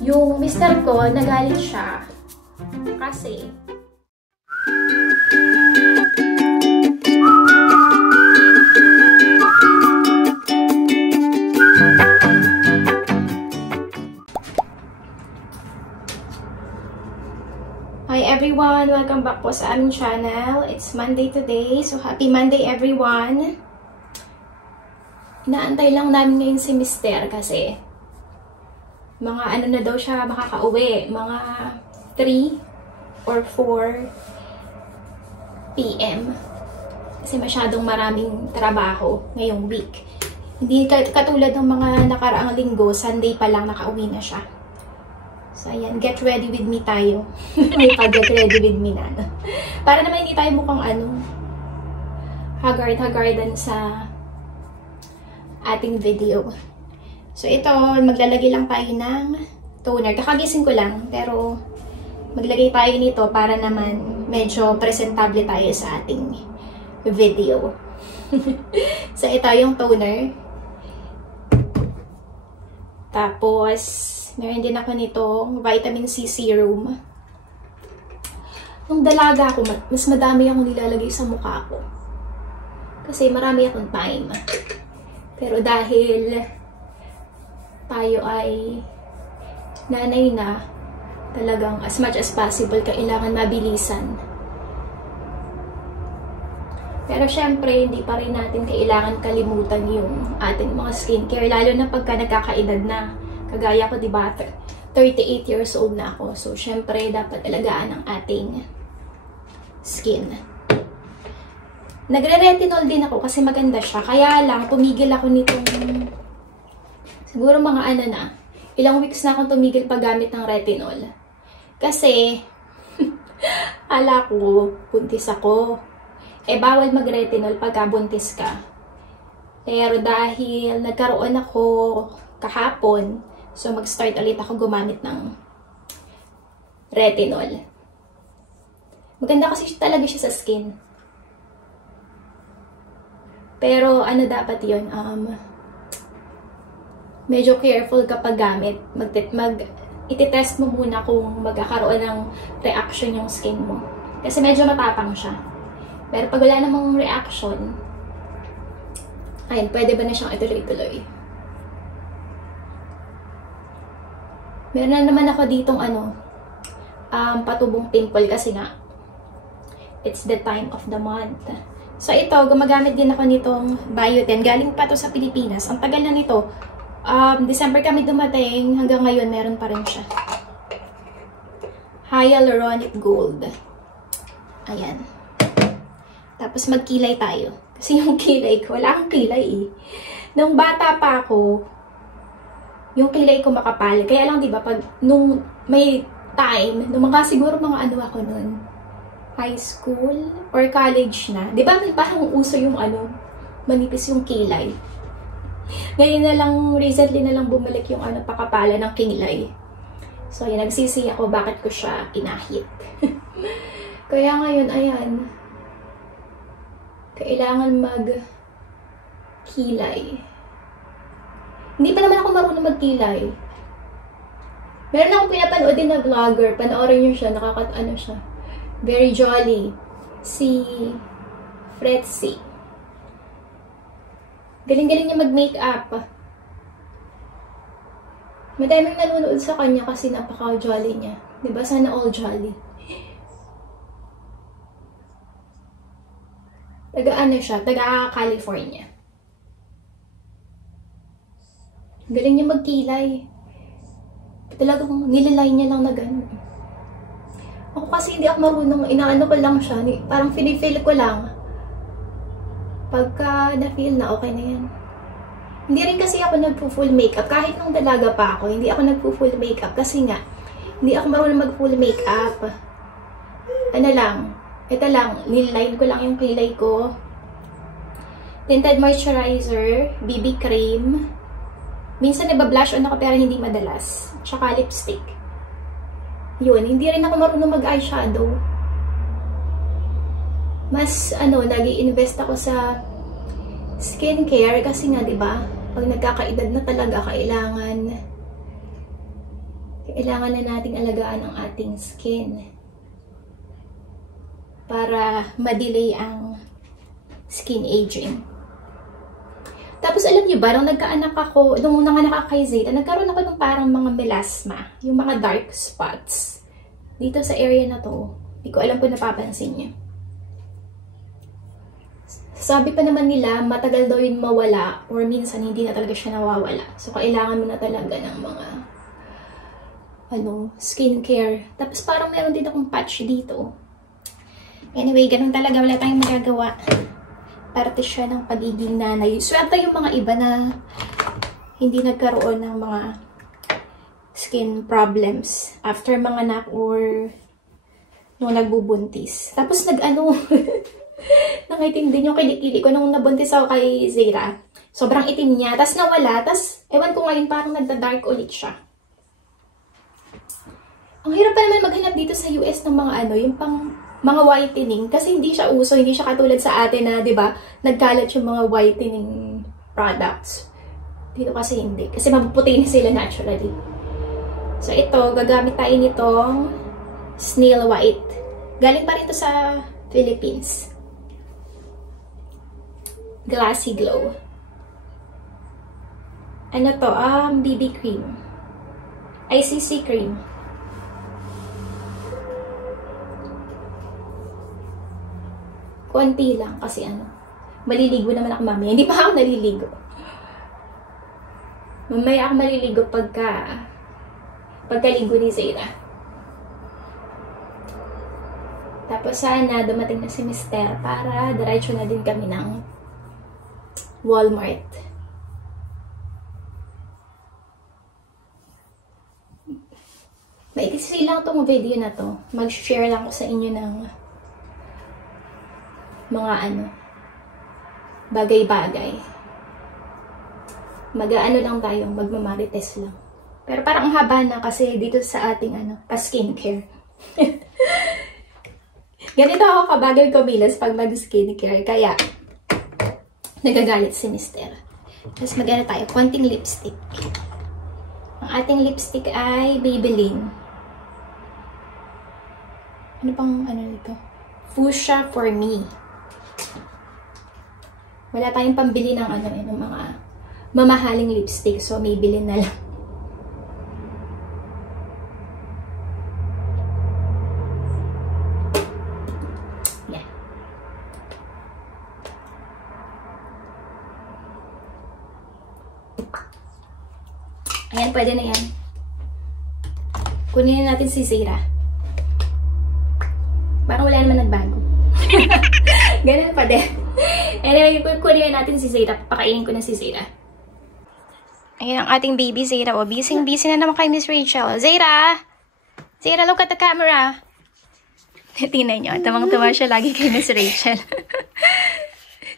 Yung mister ko, nagalit siya kasi Hi everyone! Welcome back po sa aming channel. It's Monday today. So, happy Monday everyone! Inaantay lang namin ngayon si Mister kasi mga ano na daw siya makakauwi. Mga 3 or 4 p.m. Kasi masyadong maraming trabaho ngayong week. Hindi katulad ng mga nakaraang linggo, Sunday pa lang nakauwi na siya. So, ayan, get ready with me tayo. May pag-get ready with me na. Para naman hindi tayo mukhang haggard-haggardan sa ating video. So, ito, maglalagay lang tayo ng toner. Kakagising ko lang, pero maglagay tayo nito para naman medyo presentable tayo sa ating video. So, ito yung toner. Tapos, meron din ako nitong vitamin C serum. Nung dalaga ako, mas madami akong nilalagay sa mukha ko. Kasi marami akong time. Pero dahil tayo ay nanay na, talagang as much as possible, kailangan mabilisan. Pero syempre, hindi pa rin natin kailangan kalimutan yung ating mga skincare. Lalo na pagka nagkakaedad na. Kagaya ko, diba, 38 years old na ako. So, syempre, dapat alagaan ang ating skin. Nagre-retinol din ako kasi maganda siya. Kaya lang, tumigil ako nitong, siguro mga ilang weeks na akong tumigil paggamit ng retinol. Kasi, ala ko, buntis ako. Bawal mag-retinol pagka buntis ka. Pero dahil nagkaroon ako kahapon, so, mag-start ulit ako gumamit ng retinol. Maganda kasi talaga siya sa skin. Pero, dapat yun? Medyo careful kapag gamit. Iti-test mo muna kung magkakaroon ng reaction yung skin mo. Kasi medyo matapang siya. Pero pag wala namang reaction, ayun, pwede ba na siyang ituloy-tuloy? Meron na naman ako ditong patubong pimple kasi nga, it's the time of the month. So ito, gumagamit din ako nitong Biotin. Galing pa to sa Pilipinas. Ang tagal na nito. December kami dumating. Hanggang ngayon, meron pa rin siya. Hyaluronic Gold. Ayan. Tapos magkilay tayo. Kasi yung kilay ko, wala akong kilay eh. Nung bata pa ako, yung kilay ko makapal. Kaya lang, di ba, pag nung may time, nung siguro mga ako nun, high school or college na, di ba, may parang uso yung manipis yung kilay. Ngayon na lang, recently na lang bumalik yung pakapala ng kilay. So, yun, nagsisi ako bakit ko siya inahit. Kaya ngayon, ayan, kailangan mag-kilay. Hindi pa naman ako marunong magkilay. Meron akong pinapanood din na vlogger. Panoorin nyo siya. Siya. Very jolly. Si Fretzy. Galing-galing niya mag-makeup. Madaming nanonood sa kanya kasi napaka-jolly niya. Diba? Sana all jolly. Taga California. Galing niya magkilay. Talagang nilalay niya lang na gano'n. Ako kasi hindi ako marunong, ko lang siya. Parang feel ko lang. Pagka na-feel na, okay na yan. Hindi rin kasi ako nagpo-full makeup. Kahit nung dalaga pa ako, hindi ako nagpo-full makeup. Kasi nga, hindi ako marunong mag-full makeup. Ito lang, nilaline ko lang yung kilay ko. Tinted moisturizer, BB cream. Minsan nagba-blush on ako pero hindi madalas. Tsaka lipstick. Yun, hindi rin ako marunong mag-eyeshadow. Mas, nag-i-invest ako sa skincare kasi nga, 'di ba? Pag nagkakaedad na talaga, kailangan Kailangan na nating alagaan ang ating skin para ma-delay ang skin aging. Tapos alam niyo ba, nung nagkaanak ako, nung nanganak ako kay Zeta, nagkaroon ako ng parang mga melasma, yung mga dark spots dito sa area na to. Hindi ko alam kung napapansin niyo. Sabi pa naman nila, matagal daw yun mawala or minsan hindi na talaga siya nawawala. So, kailangan mo na talaga ng mga skincare. Tapos parang meron din akong patch dito. Anyway, ganun talaga. Wala tayong magagawa. Parte siya ng pagiging nanay. Swerte yung mga iba na hindi nagkaroon ng mga skin problems after mga anak or nung nagbubuntis. Tapos nangitim din yung kilikili ko nung nabuntis ako kay Zera. Sobrang itim niya. Tapos nawala. Tapos, ewan ko ngayon, parang nagda-dark ulit siya. Ang hirap pa naman maghanap dito sa US ng mga yung pang mga whitening. Kasi hindi siya uso. Hindi siya katulad sa atin na, di ba, nagkalat yung mga whitening products. Dito kasi hindi. Kasi mapuputi na sila naturally. So, ito, gagamit tayo nitong Snail White. Galing pa rin to sa Philippines. Glassy Glow. Ano to? BB cream. ICC cream. Konti lang kasi maliligo naman ako mamaya. Hindi pa ako naliligo. Mamaya ako maliligo pagkaligo ni Zera. Tapos sana dumating na si Mister para diretso na din kami ng Walmart. Maikisi lang itong video na to. Mag-share lang ko sa inyo ng mga bagay-bagay. Mag-ano lang tayo, magmamarites lang. Pero parang haba na kasi dito sa ating pa-skincare. Ganito ako kabagal kumilos pag mag-skincare. Kaya, nagagalit si Mister. Tapos mag-ano tayo, konting lipstick. Ang ating lipstick ay Maybelline. Ano pang nito? Fuchsia for Me. Wala tayong pambili ng ng mga mamahaling lipstick. So, Maybelline na lang. Yan. Ayan, pwede na yan. Kunin na natin si Zera. Parang wala naman nagbago. Ganun pa din. Anyway, kunin natin si Zera. Pakainin ko na si Zera. Ayan ang ating baby Zera. O, busy na naman kay Miss Rachel. Zera! Zera, look at the camera. Tingnan nyo. Tamang-tama siya lagi kay Miss Rachel.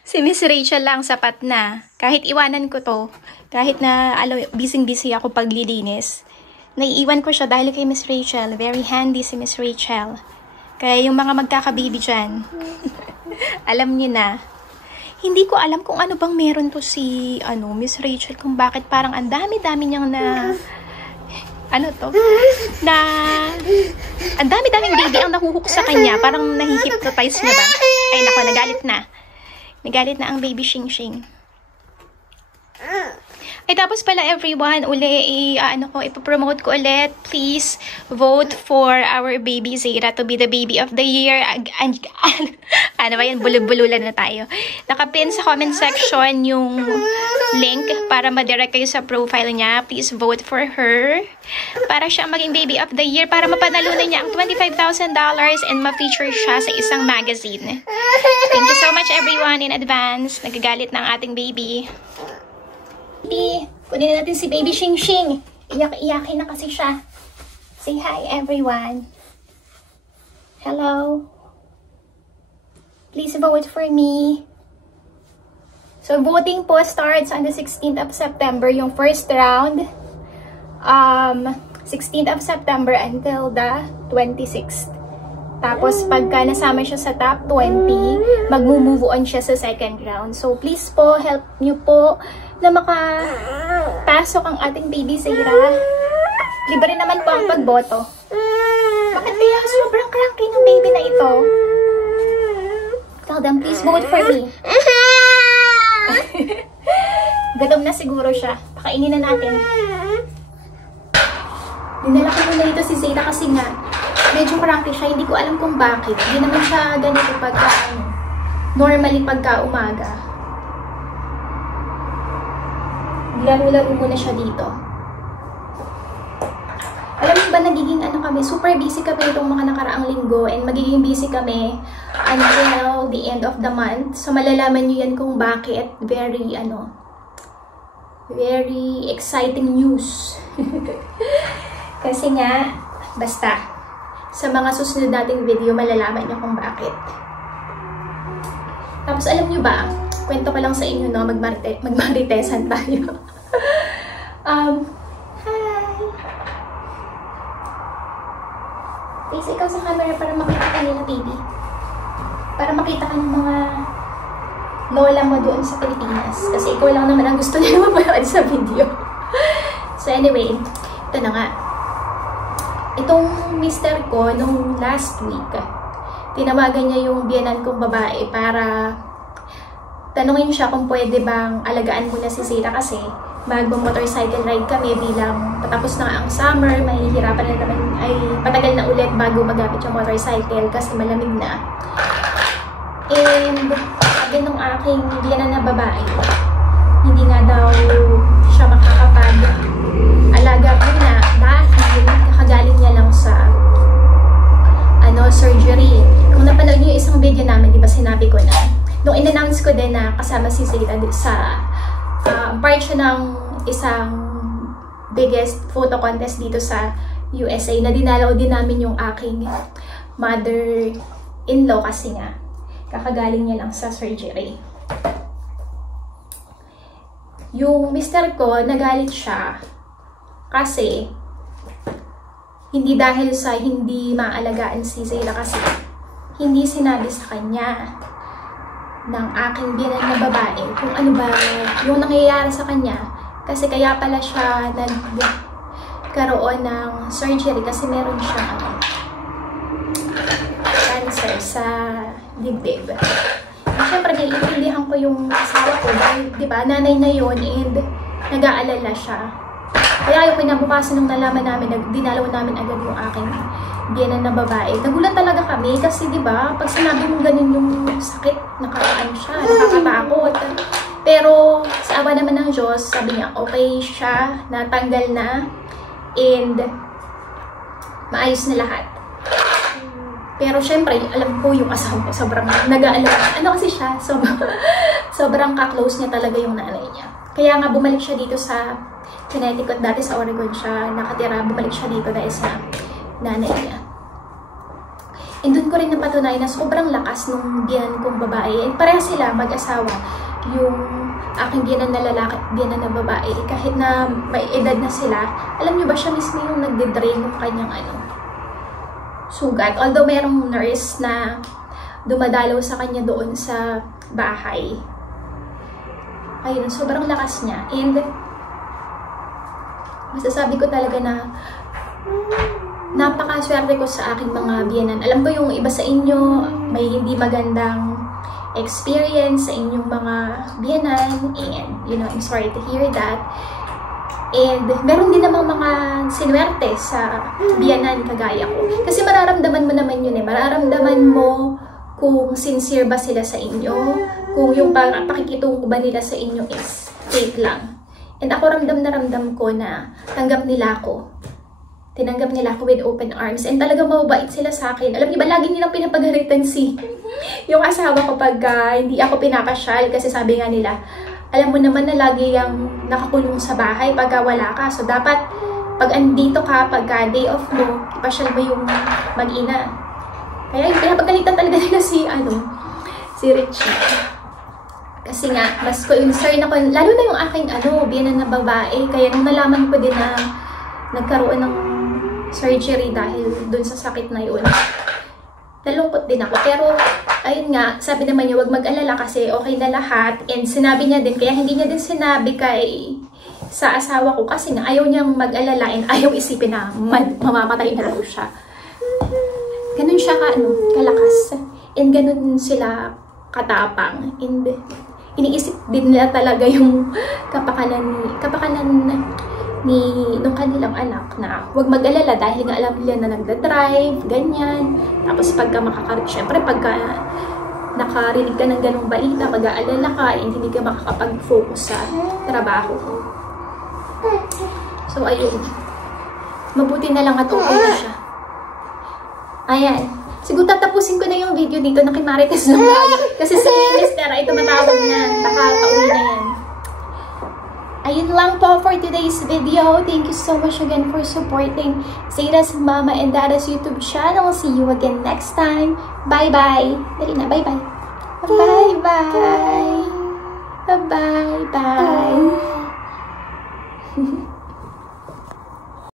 Si Miss Rachel lang sapat na. Kahit iwanan ko to. Kahit na busy ako paglilinis. Naiiwan ko siya dahil kay Miss Rachel. Very handy si Miss Rachel. Kaya yung mga magkakababy dyan, alam niyo na. Hindi ko alam kung ano bang meron to si Miss Rachel, kung bakit parang ang dami-dami niyang ang dami-daming baby ang nahuhook sa kanya. Parang nahihypnotize niya ba? Ay nako, nagalit na. Nagalit na ang baby Shing Shing. Ay, tapos pala everyone, ipopromote ko ulit. Please vote for our baby Zera to be the baby of the year. Ano ba yan? Bulul-bululan na tayo. Nakapin sa comment section yung link para madirect kayo sa profile niya. Please vote for her. Para siya maging baby of the year. Para mapanalunan niya ang $25,000 and ma-feature siya sa isang magazine. Thank you so much everyone in advance. Nagagalit ng ating baby. Kunin natin si baby Shing Shing. Iyak-iyakin na kasi siya. Say hi everyone. Hello. Please vote for me. So voting po starts on the 16th of September, yung first round. 16th of September until the 26th. Tapos, pagka nasama siya sa top 20, mag-move on siya sa second round. So, please po, help nyo po na makapasok ang ating baby Zera. Libre naman po ang pagboto. Bakit kaya sobrang cranky ng baby na ito? Tell them, please vote for me. Gutom na siguro siya. Pakainin na natin. Dinala ko muna dito si Zeta kasi nga medyo cranky siya. Hindi ko alam kung bakit. Hindi naman siya ganito pagka normally pagka umaga. Laro-laro muna siya dito. Alam mo ba, nagiging kami, super busy kami itong mga nakaraang linggo and magiging busy kami until the end of the month. So malalaman nyo yan kung bakit. Very exciting news. Kasi nga, basta, sa mga susunod nating video, malalaman nyo kung bakit. Tapos alam nyo ba, kwento ko lang sa inyo, no? Magmaritesan tayo. Hi! Face ikaw sa camera para makita ka nila, baby. Para makita ka ng mga lola mo doon sa Pilipinas. Kasi ikaw lang naman ang gusto nila mapanood sa video. So anyway, ito na nga. Itong mister ko, nung last week, tinawagan niya yung biyenan kong babae para tanungin siya kung pwede bang alagaan muna si Zeta kasi mag-motorcycle ride kami bilang patapos na ang summer, mahihirapan na naman ay patagal na ulit bago magamit yung motorcycle kasi malamig na. And sabi nung aking biyenan na babae, hindi nga daw siya makakapag-alaga muna dahil kakagaling niya lang sa surgery. Kung napanood niyo yung isang video namin, di ba sinabi ko na, nung in-announce ko din na kasama si Zeta sa part siya ng isang biggest photo contest dito sa USA na dinalaw din namin yung aking mother-in-law kasi nga kakagaling niya lang sa surgery. Yung mister ko, nagalit siya kasi hindi dahil sa hindi maalagaan si Zeta kasi hindi sinabi sa kanya ng aking biyenan na babae kung ano ba yung nangyayari sa kanya kasi kaya pala siya nagkaroon ng surgery kasi meron siyang cancer sa dibdib. Siyempre, naiintindihan ko yung asawa ko dahil, di ba, nanay na yun and nag-aalala siya. Kaya yung kinabukasan nung nalaman namin, dinalaw namin agad yung aking biyenan na babae. Nagulat talaga kami kasi, di ba, pag sinabi mong ganun yung sakit, nakakatakot. Pero sa awa naman ng Diyos, sabi niya, okay siya, natanggal na, and maayos na lahat. Pero syempre, alam ko yung asawa ko, sobrang nag-aalala. Ano kasi siya? Sobrang ka-close niya talaga yung nanay niya. Kaya nga bumalik siya dito sa Connecticut. Dati sa Oregon siya nakatira. Bumalik siya dito dahil sa nanay niya. And doon ko rin napatunayan na sobrang lakas nung biyenan kong babae. And pareha sila, mag-asawa. Yung aking biyenan na lalaki, biyenan na babae. Kahit na may edad na sila, alam niyo ba siya mismo yung nagde-drain ng kanyang sugat. Although merong nurse na dumadalaw sa kanya doon sa bahay. Ayun, sobrang lakas niya. And masasabi ko talaga na napakaswerte ko sa aking mga biyenan. Alam ko yung iba sa inyo may hindi magandang experience sa inyong mga biyenan. And, you know, I'm sorry to hear that. And meron din namang mga sinuwerte sa biyenan kagaya ko. Kasi mararamdaman mo naman yun eh. Mararamdaman mo kung sincere ba sila sa inyo. Kung yung pakikitungo ba nila sa inyo is fake lang. And ako ramdam na ramdam ko na tanggap nila ako. Tinanggap nila ako with open arms. And talagang mababait sila sa akin. Alam niyo ba, lagi nilang pinapagalitan yung asawa ko pag hindi ako pinapasyal. Kasi sabi nga nila, alam mo naman na lagi yung nakakulong sa bahay pagka wala ka. So, dapat pag andito ka, pagka day off mo, ipasyal mo yung mag-ina. Kaya yung pinapagalitan talaga nila si Richie. Kasi nga, mas concern ako, lalo na yung aking biyenan na babae. Kaya nung nalaman ko din na nagkaroon ng surgery dahil dun sa sakit na yun, nalungkot din ako. Pero, ayun nga, sabi naman niya, huwag mag-alala kasi okay na lahat. And sinabi niya din, kaya hindi niya din sinabi kay sa asawa ko kasi nga ayaw niyang mag-alala and ayaw isipin na mamamatay na daw siya. Ganun siya kalakas. And ganun sila katapang. And iniisip din nila talaga yung kapakanan ni nung kanilang anak na huwag mag-alala dahil nga alam nila na nagda-drive, ganyan. Tapos pagka syempre pagka nakarinig ka ng ganong balita, mag-aalala ka, and hindi ka makakapag-focus sa trabaho. So, ayun. Mabuti na lang at okay na siya. Ayan. Siguro tatapusin ko na yung video dito na kay Marites ng bago. Kasi si Mister ay tumatawag na. Baka pauwi na yan. Ayun lang po for today's video. Thank you so much again for supporting Zayda's Mama and Dada's YouTube channel. See you again next time. Bye-bye. Dali na, bye-bye. Bye-bye. Bye-bye. Bye.